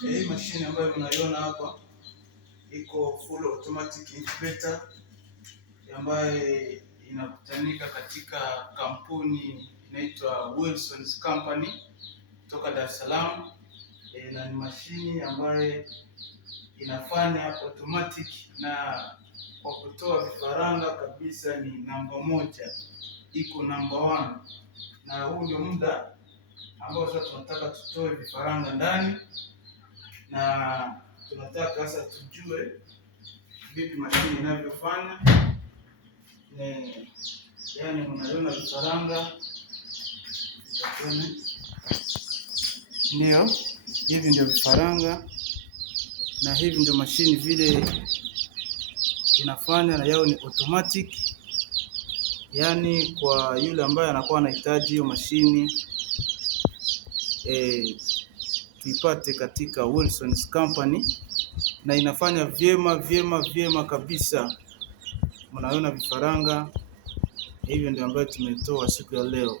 Hii mashine ambayo unaiona hapa iko full automatic incubator ambayo inakutanika katika kampuni inaitwa Wilson's Company kutoka Dar es Salaam, na ni mashine ambayo inafanya automatic na kwa kutoa vifaranga kabisa ni namba 1, iko namba 1. Na huu ndio muda ambao sasa tunataka tutoe vifaranga ndani, na tunataka sasa tujue vipi mashine inavyofanya. Yaani unaiona vifaranga, ndio hivi ndio vifaranga, na hivi ndio mashine vile inafanya, na yao ni automatic. Yaani kwa yule ambaye anakuwa anahitaji hiyo mashine tuipate katika Wilson's Company, na inafanya vyema kabisa. Mnaona vifaranga hivyo ndio ambayo tumetoa siku ya leo.